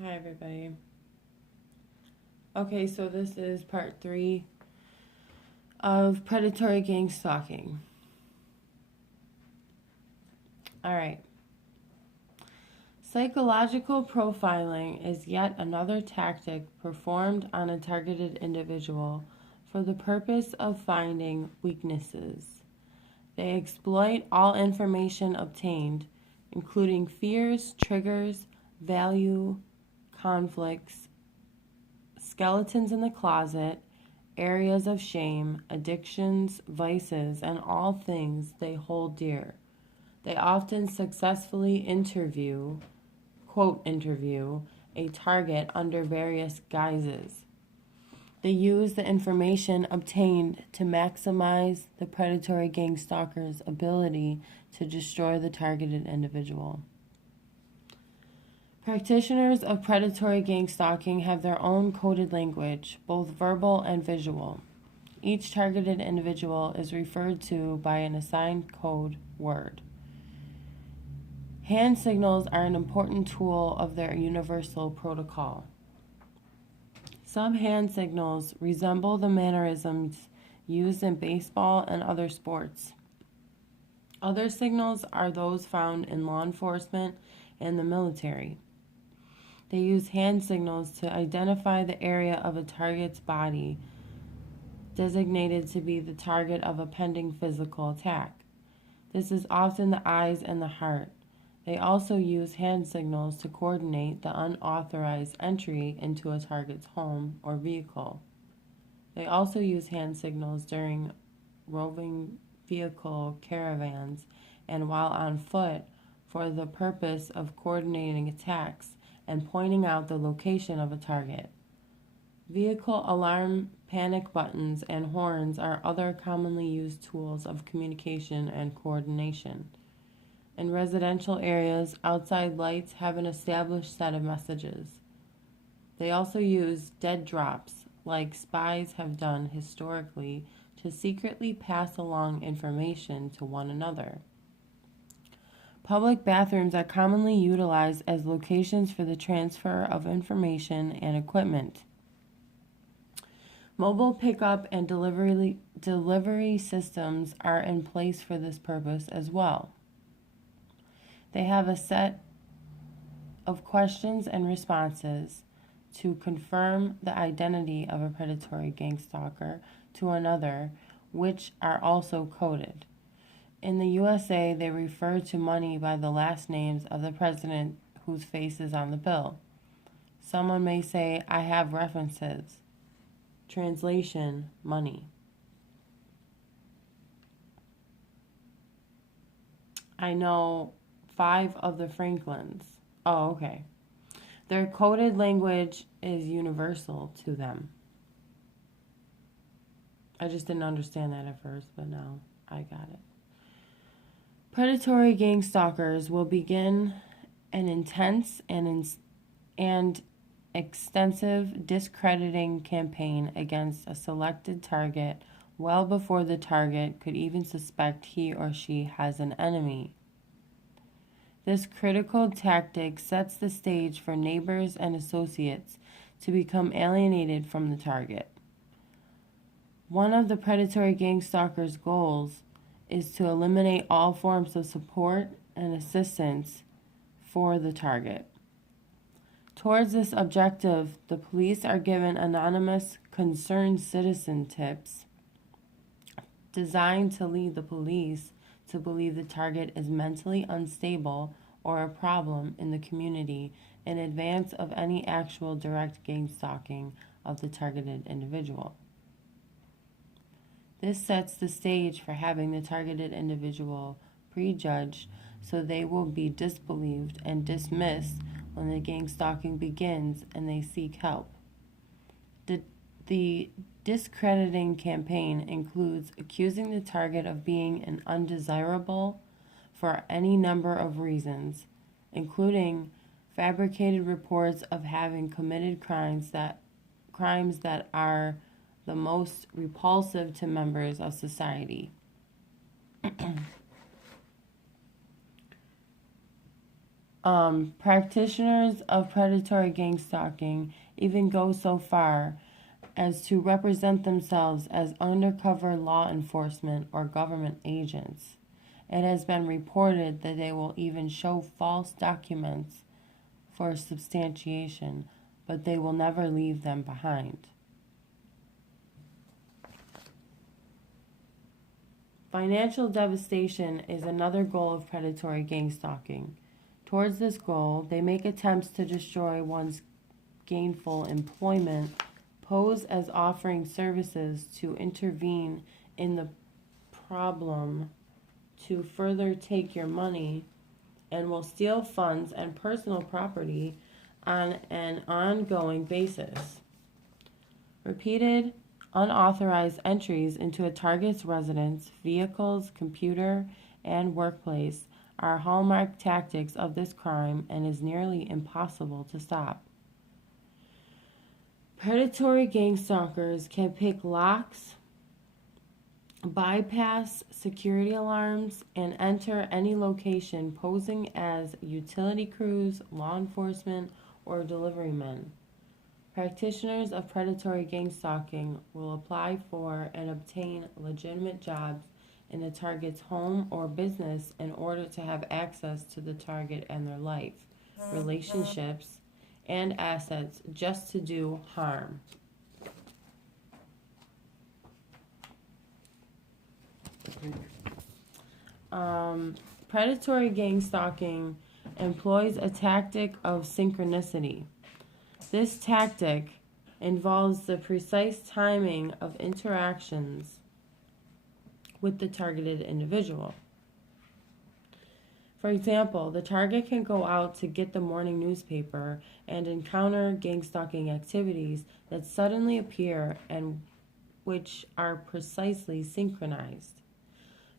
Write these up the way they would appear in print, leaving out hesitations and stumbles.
Hi, everybody. Okay, so this is part 3 of predatory gang stalking. All right. Psychological profiling is yet another tactic performed on a targeted individual for the purpose of finding weaknesses. They exploit all information obtained, including fears, triggers, value, conflicts, skeletons in the closet, areas of shame, addictions, vices, and all things they hold dear. They often successfully quote interview, a target under various guises. They use the information obtained to maximize the predatory gang stalker's ability to destroy the targeted individual. Practitioners of predatory gang stalking have their own coded language, both verbal and visual. Each targeted individual is referred to by an assigned code word. Hand signals are an important tool of their universal protocol. Some hand signals resemble the mannerisms used in baseball and other sports. Other signals are those found in law enforcement and the military. They use hand signals to identify the area of a target's body designated to be the target of a pending physical attack. This is often the eyes and the heart. They also use hand signals to coordinate the unauthorized entry into a target's home or vehicle. They also use hand signals during roving vehicle caravans and while on foot for the purpose of coordinating attacks and pointing out the location of a target. Vehicle alarm, panic buttons, and horns are other commonly used tools of communication and coordination. In residential areas, outside lights have an established set of messages. They also use dead drops, like spies have done historically, to secretly pass along information to one another. Public bathrooms are commonly utilized as locations for the transfer of information and equipment. Mobile pickup and delivery systems are in place for this purpose as well. They have a set of questions and responses to confirm the identity of a predatory gang stalker to another, which are also coded. In the USA, they refer to money by the last names of the president whose face is on the bill. Someone may say, I have references. Translation, money. I know 5 of the Franklins. Oh, okay. Their coded language is universal to them. I just didn't understand that at first, but now I got it. Predatory gang stalkers will begin an intense and extensive discrediting campaign against a selected target well before the target could even suspect he or she has an enemy. This critical tactic sets the stage for neighbors and associates to become alienated from the target. One of the predatory gang stalker's goals is to eliminate all forms of support and assistance for the target. Towards this objective, the police are given anonymous concerned citizen tips designed to lead the police to believe the target is mentally unstable or a problem in the community in advance of any actual direct gang stalking of the targeted individual. This sets the stage for having the targeted individual prejudged so they will be disbelieved and dismissed when the gang stalking begins and they seek help. The discrediting campaign includes accusing the target of being an undesirable for any number of reasons, including fabricated reports of having committed crimes that are the most repulsive to members of society. Practitioners of predatory gang stalking even go so far as to represent themselves as undercover law enforcement or government agents. It has been reported that they will even show false documents for substantiation, but they will never leave them behind. Financial devastation is another goal of predatory gang stalking. Towards this goal, they make attempts to destroy one's gainful employment, pose as offering services to intervene in the problem to further take your money, and will steal funds and personal property on an ongoing basis. Repeated unauthorized entries into a target's residence, vehicles, computer, and workplace are hallmark tactics of this crime and is nearly impossible to stop. Predatory gang stalkers can pick locks, bypass security alarms, and enter any location posing as utility crews, law enforcement, or delivery men. Practitioners of predatory gang stalking will apply for and obtain legitimate jobs in the target's home or business in order to have access to the target and their life, relationships, and assets just to do harm. Predatory gang stalking employs a tactic of synchronicity. This tactic involves the precise timing of interactions with the targeted individual. For example, the target can go out to get the morning newspaper and encounter gang stalking activities that suddenly appear and which are precisely synchronized.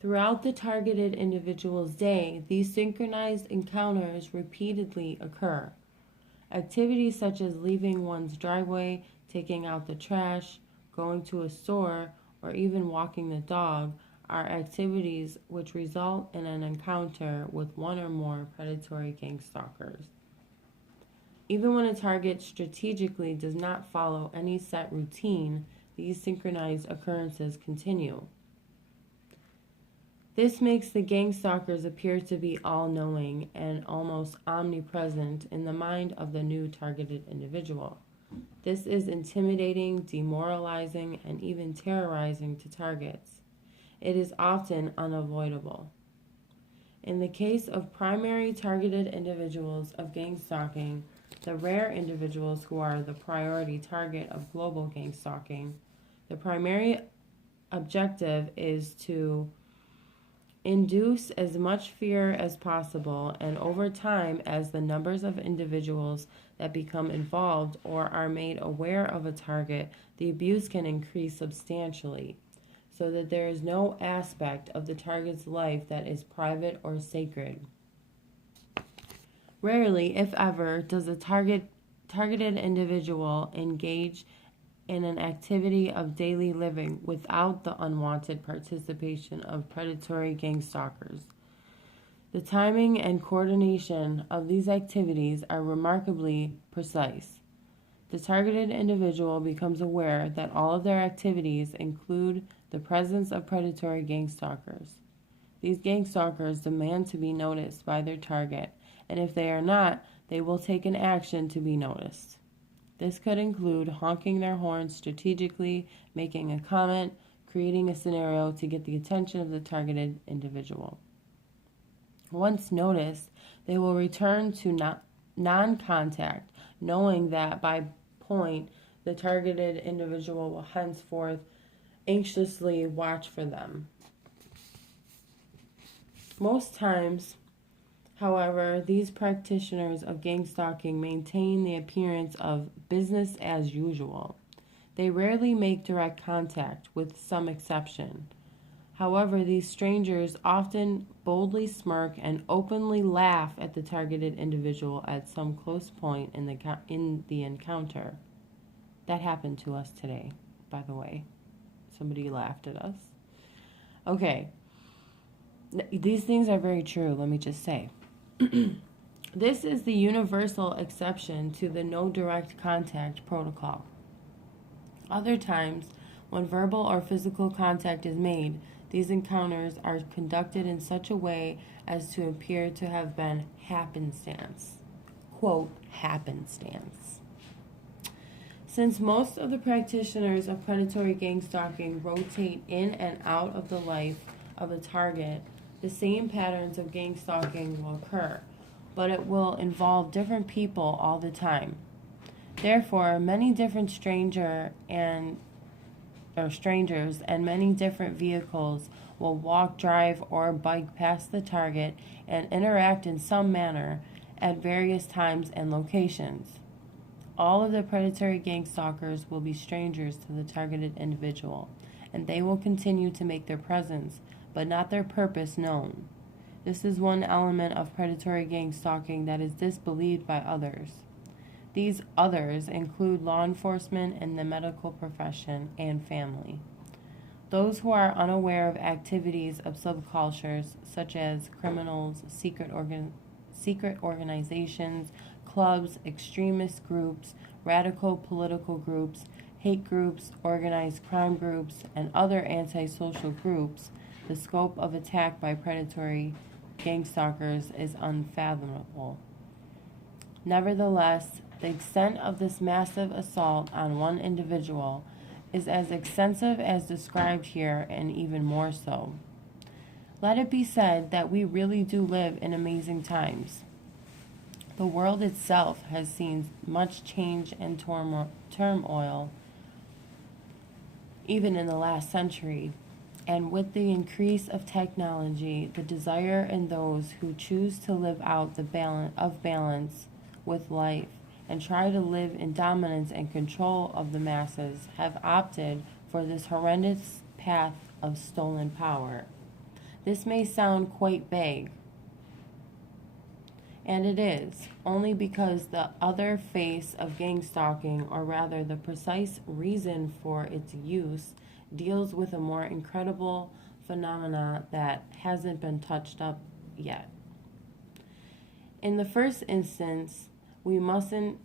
Throughout the targeted individual's day, these synchronized encounters repeatedly occur. Activities such as leaving one's driveway, taking out the trash, going to a store, or even walking the dog are activities which result in an encounter with one or more predatory gang stalkers. Even when a target strategically does not follow any set routine, these synchronized occurrences continue. This makes the gang stalkers appear to be all-knowing and almost omnipresent in the mind of the new targeted individual. This is intimidating, demoralizing, and even terrorizing to targets. It is often unavoidable. In the case of primary targeted individuals of gang stalking, the rare individuals who are the priority target of global gang stalking, the primary objective is to induce as much fear as possible, and over time, as the numbers of individuals that become involved or are made aware of a target, the abuse can increase substantially, so that there is no aspect of the target's life that is private or sacred. Rarely, if ever, does a targeted individual engage in an activity of daily living without the unwanted participation of predatory gang stalkers. The timing and coordination of these activities are remarkably precise. The targeted individual becomes aware that all of their activities include the presence of predatory gang stalkers. These gang stalkers demand to be noticed by their target, and if they are not, they will take an action to be noticed. This could include honking their horns strategically, making a comment, creating a scenario to get the attention of the targeted individual. Once noticed, they will return to non-contact, knowing that by point, the targeted individual will henceforth anxiously watch for them. Most times, however, these practitioners of gang stalking maintain the appearance of business as usual. They rarely make direct contact, with some exception. However, these strangers often boldly smirk and openly laugh at the targeted individual at some close point in the encounter. That happened to us today, by the way. Somebody laughed at us. Okay. These things are very true, let me just say. This is the universal exception to the no direct contact protocol. Other times, when verbal or physical contact is made, these encounters are conducted in such a way as to appear to have been happenstance. Quote, happenstance. Since most of the practitioners of predatory gang stalking rotate in and out of the life of the target, the same patterns of gang stalking will occur, but it will involve different people all the time. Therefore, many different strangers and many different vehicles will walk, drive, or bike past the target and interact in some manner at various times and locations. All of the predatory gang stalkers will be strangers to the targeted individual, and they will continue to make their presence, but not their purpose, known. This is one element of predatory gang stalking that is disbelieved by others. These others include law enforcement and the medical profession and family. Those who are unaware of activities of subcultures such as criminals, secret organizations, clubs, extremist groups, radical political groups, hate groups, organized crime groups, and other antisocial groups, the scope of attack by predatory gang stalkers is unfathomable. Nevertheless, the extent of this massive assault on one individual is as extensive as described here, and even more so. Let it be said that we really do live in amazing times. The world itself has seen much change and turmoil, even in the last century. And with the increase of technology, the desire in those who choose to live out the balance with life and try to live in dominance and control of the masses have opted for this horrendous path of stolen power. This may sound quite vague, and it is, only because the other face of gang stalking, or rather the precise reason for its use, deals with a more incredible phenomena that hasn't been touched up yet. In the first instance, we mustn't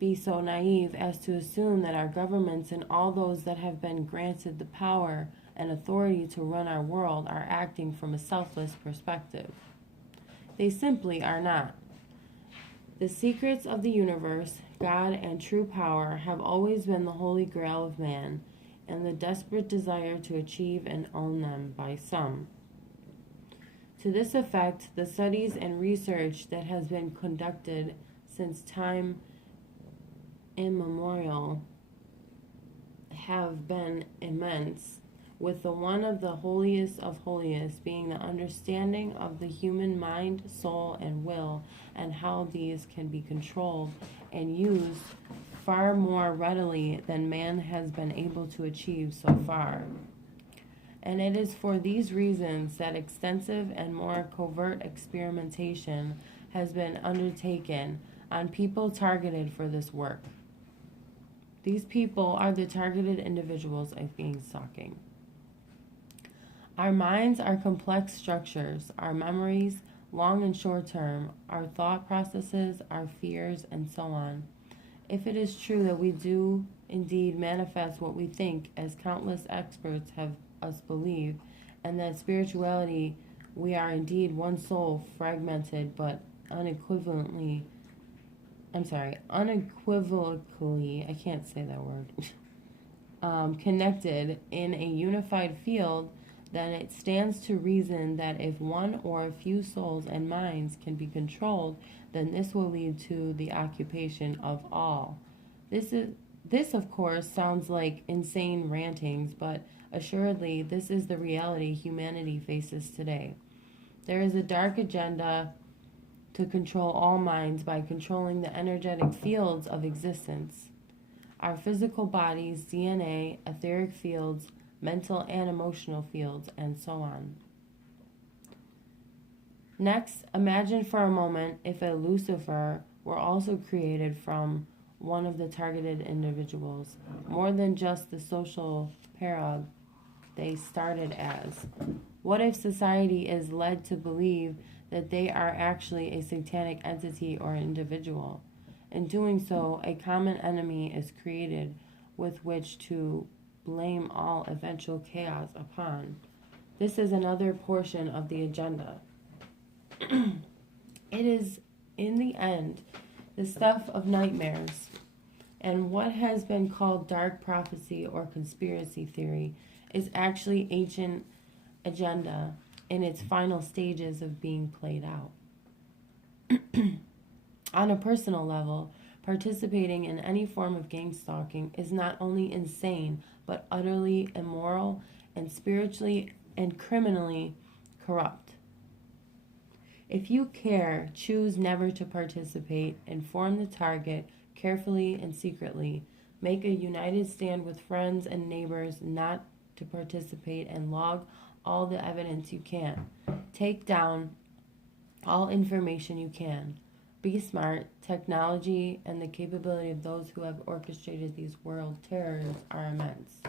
be so naive as to assume that our governments and all those that have been granted the power and authority to run our world are acting from a selfless perspective. They simply are not. The secrets of the universe, God, and true power have always been the holy grail of man, and the desperate desire to achieve and own them by some. To this effect, the studies and research that has been conducted since time immemorial have been immense, with the one of the holiest of holiest being the understanding of the human mind, soul, and will, and how these can be controlled and used far more readily than man has been able to achieve so far. And it is for these reasons that extensive and more covert experimentation has been undertaken on people targeted for this work. These people are the targeted individuals of gang stalking. Our minds are complex structures, our memories, long and short term, our thought processes, our fears, and so on. If it is true that we do indeed manifest what we think, as countless experts have us believe, and that spirituality, we are indeed one soul, fragmented but unequivocally, I can't say that word, connected in a unified field, then it stands to reason that if one or a few souls and minds can be controlled, then this will lead to the occupation of all. This of course sounds like insane rantings, but assuredly this is the reality humanity faces today. There is a dark agenda to control all minds by controlling the energetic fields of existence. Our physical bodies, DNA, etheric fields, mental and emotional fields, and so on. Next, imagine for a moment if a Lucifer were also created from one of the targeted individuals, more than just the social parag they started as. What if society is led to believe that they are actually a satanic entity or individual. In doing so, a common enemy is created with which to blame all eventual chaos upon. This is another portion of the agenda. It is, in the end, the stuff of nightmares, and what has been called dark prophecy or conspiracy theory is actually ancient agenda in its final stages of being played out. On a personal level, participating in any form of gangstalking is not only insane, but utterly immoral and spiritually and criminally corrupt. If you care, choose never to participate, inform the target carefully and secretly, make a united stand with friends and neighbors not to participate, and log all the evidence you can. Take down all information you can. Be smart. Technology and the capability of those who have orchestrated these world terrors are immense.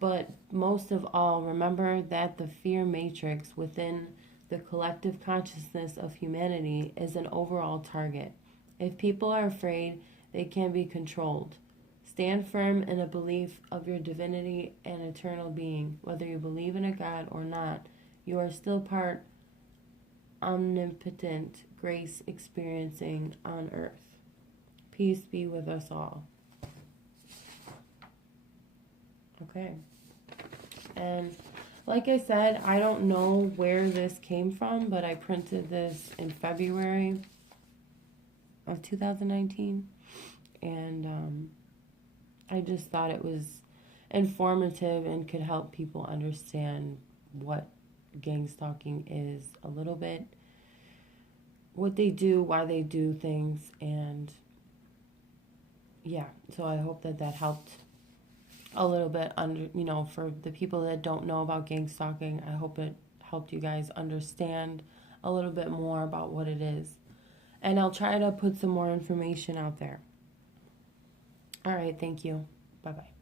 But most of all, remember that the fear matrix within the collective consciousness of humanity is an overall target. If people are afraid, they can be controlled. Stand firm in a belief of your divinity and eternal being. Whether you believe in a God or not, you are still part omnipotent grace experiencing on earth. Peace be with us all. Okay. And like I said, I don't know where this came from, but I printed this in February of 2019. And I just thought it was informative and could help people understand what gangstalking is a little bit, what they do, why they do things, and yeah, so I hope that that helped a little bit for the people that don't know about gangstalking. I hope it helped you guys understand a little bit more about what it is, and I'll try to put some more information out there. All right, thank you. Bye-bye.